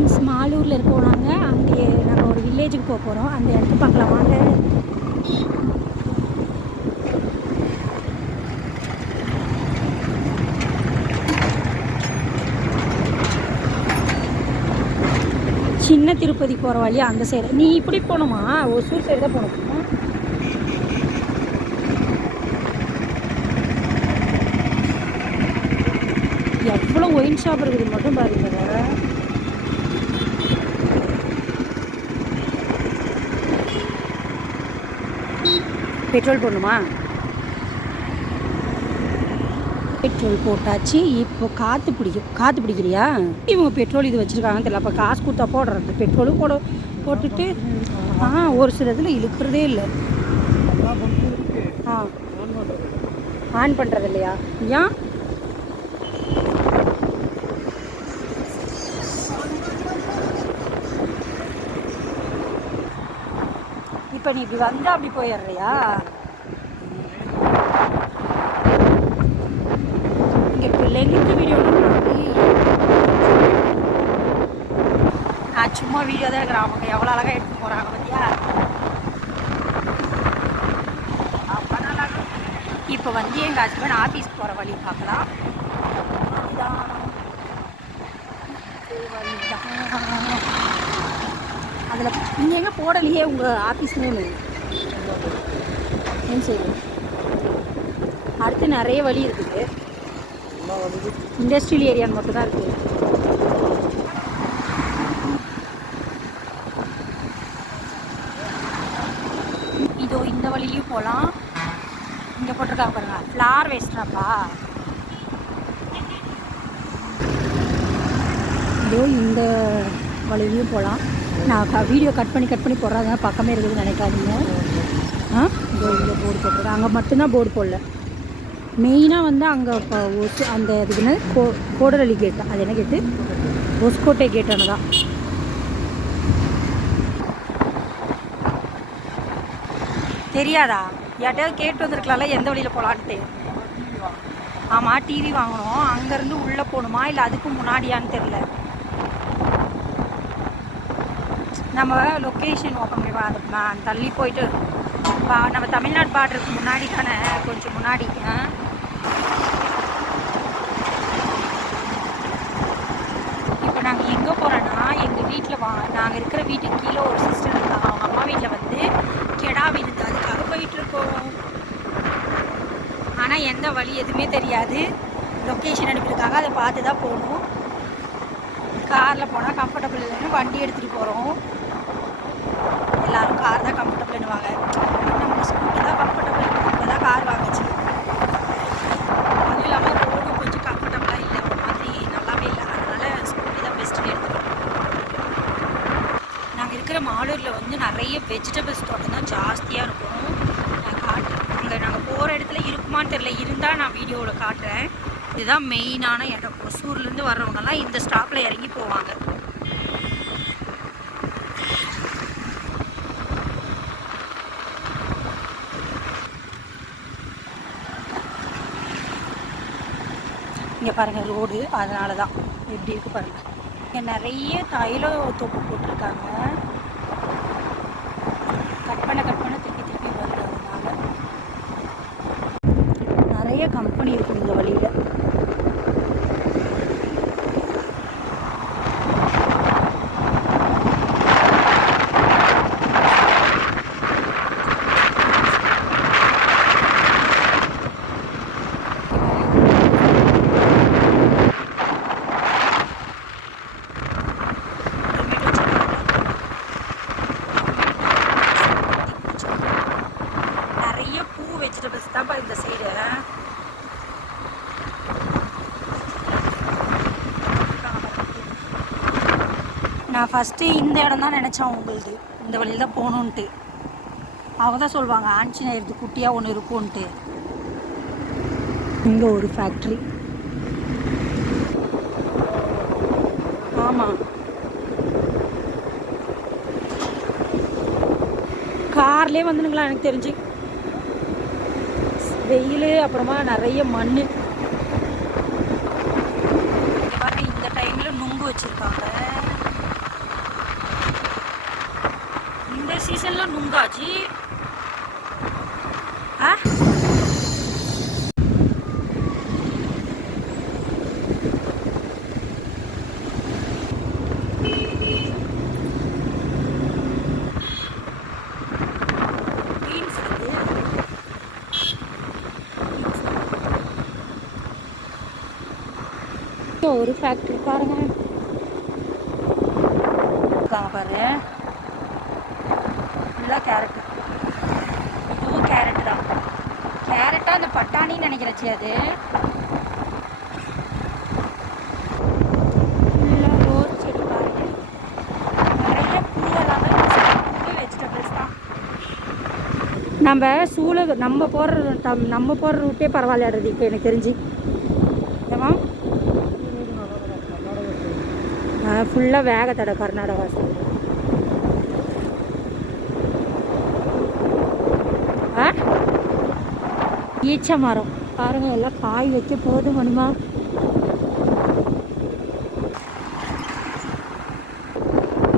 Friends, மாலூரில் இருக்கோம். நாங்கள் ஒரு வில்லேஜுக்கு போக போகிறோம். அந்த இடத்துக்கு பார்க்கலாம் வாங்க. சின்ன திருப்பதி போகிற வழி அந்த சைடு. நீ இப்படி போகணுமா? ஒசூர் சைடு தான் போகணுமா? எவ்வளோ ஒயின் ஷாப் இருக்குது மட்டும் பாருங்க. பெட்ரோல் போடணுமா? பெட்ரோல் போட்டாச்சு. இப்போ காற்று பிடிக்கலையா? இவங்க பெட்ரோல் இது வச்சுருக்காங்கன்னு தெரியல. அப்போ காசு கொடுத்தா போடுறது. பெட்ரோலும் போட்டுட்டு ஒரு சில இதில் இழுக்கிறதே இல்லை. ஆன் பண்ணுறது இல்லையா? ஏன்? இப்போ நீ இப்படி வந்தால் அப்படி போயிடுறியா? இங்கே பிள்ளைங்களுக்கு வீடியோ நான் சும்மா வீடியோ தான் இருக்கிறேன். அவங்க எவ்வளோ அழகாக எடுத்து போகிறாங்க பார்த்தியா? இப்போ வந்து எங்கள் ஹஸ்பண்ட் ஆஃபீஸ் போகிற வழி பார்க்கலாம். அதில் நீங்கள் எங்கே போடலையே உங்கள் ஆஃபீஸ் நேமு? ஏன் சரி, அடுத்து நிறைய வழி இருக்குது. இண்டஸ்ட்ரியல் ஏரியான்னு மட்டும் தான் இருக்குது. இதோ இந்த வழியிலையும் போகலாம். இங்கே போட்டிருக்காங்க பாருங்க, ஃப்ளார் வேஸ்ட்ராப்பா. இதோ இந்த வழியிலையும் போகலாம். நான் வீடியோ கட் பண்ணி போடுறாங்க, பக்கமே இருக்குதுன்னு நினைக்காதீங்க. இதோ இங்கே போர்டு போட்டிருக்கேன். அங்கே மட்டும்தான் போர்டு போடல. மெயினாக வந்து அங்கே அந்த இதுக்குன்னு கோடரளி கேட்டு, அது என்ன கேட்டு? ஒஸ்கோட்டை கேட்டானு தான். தெரியாதா? யார்ட்டையாவது கேட்டு வந்துருக்கலாம்ல எந்த வழியில் போகலான்ட்டு. ஆமாம், டிவி வாங்கணும். அங்கேருந்து உள்ளே போகணுமா இல்லை அதுக்கு முன்னாடியான்னு தெரில. நம்ம லொக்கேஷன் ஓப்பன் பண்ணி அது தள்ளி போயிட்டு நம்ம தமிழ்நாடு பார்டருக்கு முன்னாடி தானே, கொஞ்சம் முன்னாடி. இப்போ நாங்கள் எங்கே போகிறோன்னா, எங்கள் வீட்டில் நாங்கள் இருக்கிற வீட்டுக்கு கீழே ஒரு சிஸ்டர் இருக்காங்க. அவங்க அம்மா வீட்டில் வந்து கெடா விருந்து, அதுக்காக போயிட்டுருக்கோம். ஆனால் எந்த வழி எதுவுமே தெரியாது. லொக்கேஷன் அனுப்பியிருக்காங்க, அதை பார்த்து தான் போகணும். காரில் போனால் கம்ஃபர்டபுள் இல்லைன்னு வண்டி எடுத்துகிட்டு போகிறோம். எல்லோரும் கார் தான் கம்ஃபர்டபுள்னுவாங்க. நம்ம ஸ்கூட்டி தான் கம்ஃபர்டபுள். இப்போ தான் கார் வாங்கிச்சு. அதுவும் இல்லாமல் ரோடும் கொஞ்சம் கம்ஃபர்டபுளாக இல்லை, ஒரு மாதிரி நல்லாவே இல்லை. அதனால் ஸ்கூட்டி தான் பெஸ்ட்டுன்னு எடுத்துக்கிறோம். நாங்கள் இருக்கிற மாலூரில் வந்து நிறைய வெஜிடபிள்ஸ் தோட்டம் தான் ஜாஸ்தியாக இருக்கும். நான் காட்டுறேன். அங்கே நாங்கள் போகிற இடத்துல இருக்குமான்னு தெரியல, இருந்தால் நான் வீடியோவில் காட்டுறேன். இதுதான் மெயினான இடம். ஒசூர்லேருந்து வர்றவங்கெல்லாம் இந்த ஸ்டாப்பில் இறங்கி போவாங்க. இங்கே பாருங்கள் ரோடு, அதனால தான் எப்படி இருக்குது பாருங்கள். இங்கே நிறைய தைல தோப்பு போட்டிருக்காங்க. கட் பண்ண திருப்பி வருது. அதனால நிறைய கம்பெனி இருக்குது இந்த வழியில். வெஜிடபிள்ஸ் தான்ப்பா இந்த சைடு. நான் ஃபஸ்ட்டு இந்த இடம் தான் நினச்சேன் உங்களுக்கு, இந்த வழியில் தான் போகணுன்ட்டு. அவங்க தான் சொல்லுவாங்க ஆஞ்சநேயருக்கு குட்டியாக ஒன்று இருக்கும்ன்ட்டு. இங்கே ஒரு ஃபேக்ட்ரி. ஆமாம், கார்லேயே வந்துனுங்களா எனக்கு தெரிஞ்சு. வெயில், அப்புறமா நிறைய மண். இந்த டைமில் நுங்கு வச்சுருக்காங்க. சீசனில் நுங்காச்சு ஆ ஒரு ஃபேக்ட்ரி பாருங்க பாரு ஃபுல்லாக கேரட்டு இதுவும் கேரட்டு தான் கேரட்டா அந்த பட்டாணின்னு நினைக்கிறச்சி அது ஃபுல்லாக ரோஸ் செடி பாருங்க நிறைய பூவெல்லாமே பூ வெஜிடபிள்ஸ் தான் நம்ம போடுற ரூட்டே பரவாயில்லையாடுறது இப்போ எனக்கு தெரிஞ்சு ஏமா ஃபுல்லாக வேக தடை கர்நாடகா சைடு ஈச்ச மரம் பாருங்க எல்லாம் காய் வைக்க போதும் மணிமா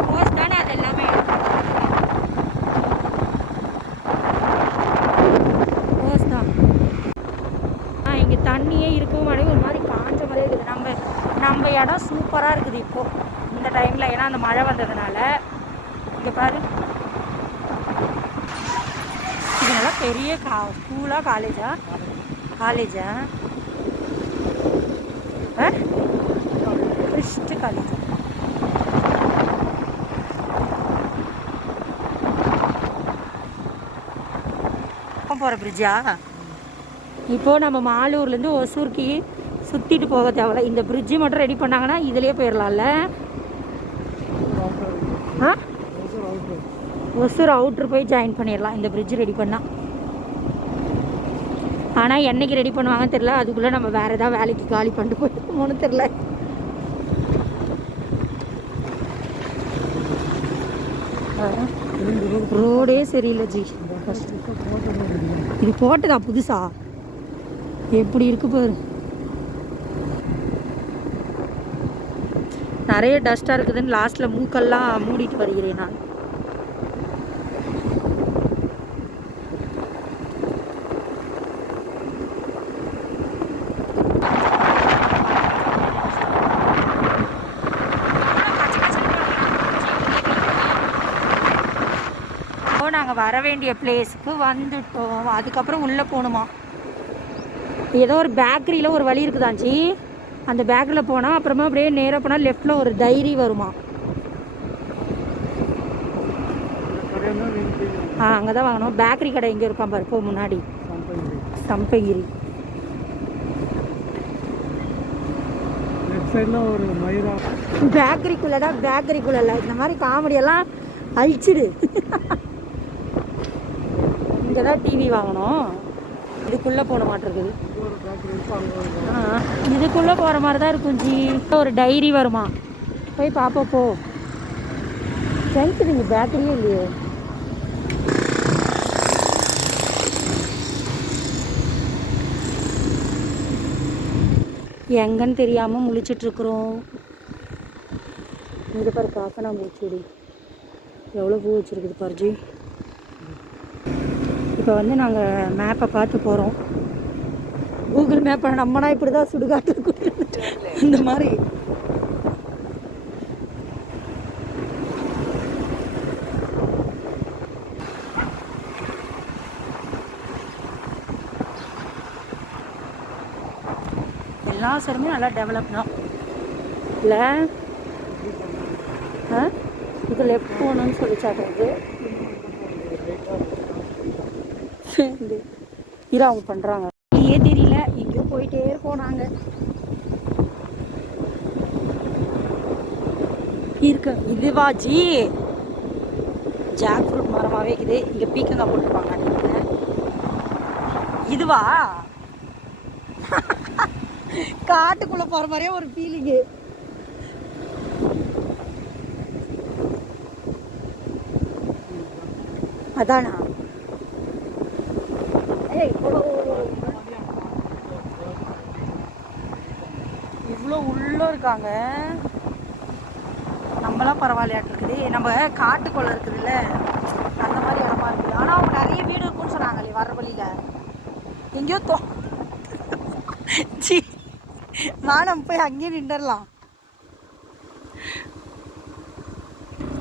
ரோஸ் தானே அது எல்லாமே ரோஸ் தான் இங்கே தண்ணியே இருக்கவும் மாட்டேங்குது ஒரு மாதிரி காஞ்ச மாதிரியே இருக்குது நம்ம இடம் சூப்பராக இருக்குது இப்போது இந்த டைமில் ஏன்னா அந்த மழை வந்ததுனால இங்கே பாரு இது நல்லா பெரிய ஸ்கூலா காலேஜா கிறிஸ்ட் காலேஜ் போகிற பிரிட்ஜா இப்போது நம்ம மாலூர்லேருந்து ஒசூருக்கு சுற்றிட்டு போக தேவையில்ல இந்த பிரிட்ஜு மட்டும் ரெடி பண்ணாங்கன்னா இதுலேயே போயிடலாம்ல ஒசூர் அவுட்ரு போய் ஜாயின் பண்ணிடலாம் இந்த பிரிட்ஜ் ரெடி பண்ணால் ஆனால் என்னைக்கு ரெடி பண்ணுவாங்கன்னு தெரில அதுக்குள்ளே நம்ம வேறு ஏதாவது வேலைக்கு காலி பண்ணிட்டு போயிட்டோமோன்னு தெரில ரோடே சரியில்லை ஜி இது போட்டதா புதுசா எப்படி இருக்கு பாரு நிறைய டஸ்ட்டாக இருக்குதுன்னு லாஸ்ட்டில் மூக்கெல்லாம் மூடிட்டு வருகிறேன் நான் நாங்கள் வர வேண்டிய பிளேஸுக்கு வந்துட்டோம் அதுக்கப்புறம் உள்ளே போகணுமா ஏதோ ஒரு பேக்கரியில் ஒரு வழி இருக்குதாஞ்சி அந்த பேக்கரியில் போனால் அப்புறமா அப்படியே நேராக போனால் லெஃப்டில் ஒரு டைரி வருமா அங்கே தான் வாங்கணும் பேக்கரி கடை எங்கே இருக்கான் பாரு போ முன்னாடி சம்பகிரி பேக்கரிக்குள்ளே இல்லை இந்த மாதிரி காமெடியெல்லாம் அழிச்சிடு இங்கே தான் டிவி வாங்கணும் இதுக்குள்ளே போன மாட்டிருக்குது இதுக்குள்ளே போகிற மாதிரி தான் இருக்கும் ஜி ஒரு டைரி வருமா போய் பார்ப்போம் போ ஜங்க்ஷன் இங்கே பேக்கரியே இல்லையே எங்கன்னு தெரியாமல் முழிச்சிட்ருக்குறோம் இங்கே பாரு காக்கனா மூச்செடி எவ்வளோ பூ வச்சுருக்குது பாருஜி இப்போ வந்து நாங்கள் மேப்பை பார்த்து போகிறோம் கூகுள் மேப்பை நம்மனா இப்படி தான் சுடுகாட்டு இந்த மாதிரி எல்லா சருமே நல்லா டெவலப் தான் இல்லை இது லெஃப்ட் போகணுன்னு சொல்லிச்சாட்டுறது இரு அவங்க பண்ணுறாங்க இல்லையே தெரியல எங்கேயோ போயிட்டே போனாங்க இருக்கு இதுவா ஜி ஜாக் ஃப்ரூட் மரமாகவே இருக்குது இங்கே பீக்கங்காய் போட்டுருப்பாங்க இதுவா காட்டுக்குள்ளே போகிற மாதிரியே ஒரு ஃபீலிங்கு அதானா இவ்வளோ உள்ள இருக்காங்க நம்மளாம் பரவாயில்லையாட்டு இருக்குது நம்ம காட்டுக்குள்ள இருக்குதுல்ல அந்த மாதிரி இடமா இருக்குது. ஆனால் அவங்க நிறைய வீடு இருக்குன்னு சொன்னாங்களே வர வழியில். எங்கேயோ சி நம்ம போய் அங்கேயே நின்றுடலாம்.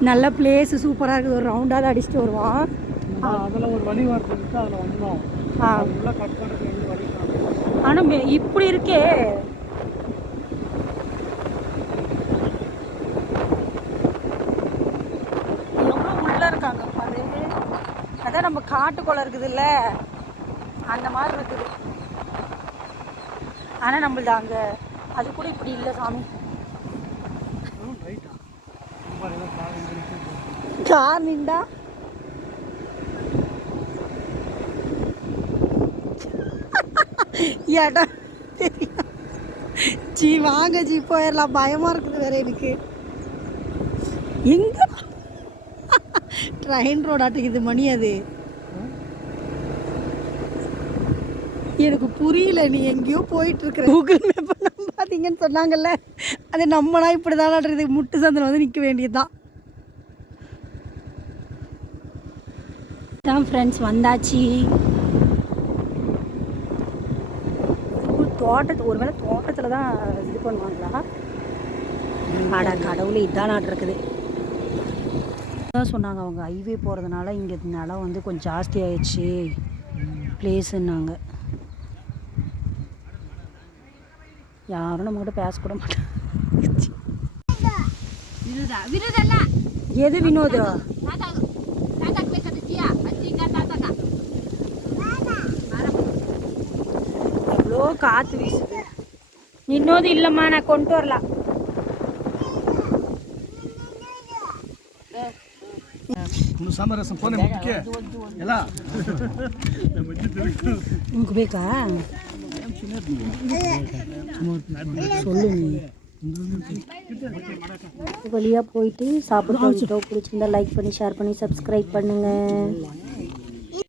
நல்ல பிளேஸ் சூப்பராக இருக்குது. ஒரு ரவுண்டாக அடிச்சுட்டு வருவான். அதில் ஒரு வழி வரதுக்கு அதில் வந்தோம். கட் பண்ணுறது வழி. ஆனால் இப்படி இருக்கே. எவ்வளோ உள்ளே இருக்காங்க பாரு. அதான் நம்ம காட்டுக்குள்ள இருக்குதுல்ல அந்த மாதிரி இருக்குது. ஆனால் நம்மளது அங்கே அது கூட இப்படி இல்லை சாமி. கார் நின்றா இடம் தெரியும். ஜி வாங்க ஜி போயிடலாம். பயமாக இருக்குது வேற எனக்கு. எங்க ட்ரெயின் ரோடு ஆட்டுக்குது மணி. அது எனக்கு புரியல. நீ எங்கேயோ போயிட்டு இருக்கிற. கூகுள் மேப் நம்ம பார்த்தீங்கன்னு சொன்னாங்கல்ல, அது நம்மளா இப்படி தான் முட்டு சந்தில் வந்து நிற்க வேண்டியதுதான். தான் ஃப்ரெண்ட்ஸ் வந்தாச்சு. ஒருவேளை தோட்டத்தில் தான் இது பண்ணுவாங்களா? அட கடவுளே, இதான் நாட்டு இருக்குது. தான் சொன்னாங்க அவங்க ஹைவே போகிறதுனால இங்கே நிலம் வந்து கொஞ்சம் ஜாஸ்தி ஆயிடுச்சு பிளேஸுன்னாங்க. யாரும் நம்மகிட்ட பேசக்கூட மாட்டாங்க. எது வினோதா? எவ்வளோ காற்று வீசுது. இன்னொரு இல்லைம்மா, நான் கொண்டு வரலாம். ಸಮರಸ ಫೋನ್ ಮುಖ್ಯ ಎಲ್ಲ உனக்கு பேக்கா சொல்லு. வழியாக போயிட்டு சாப்பிட்டு பிடிச்சிருந்தா லைக் பண்ணி ஷேர் பண்ணி சப்ஸ்கிரைப் பண்ணுங்கள்.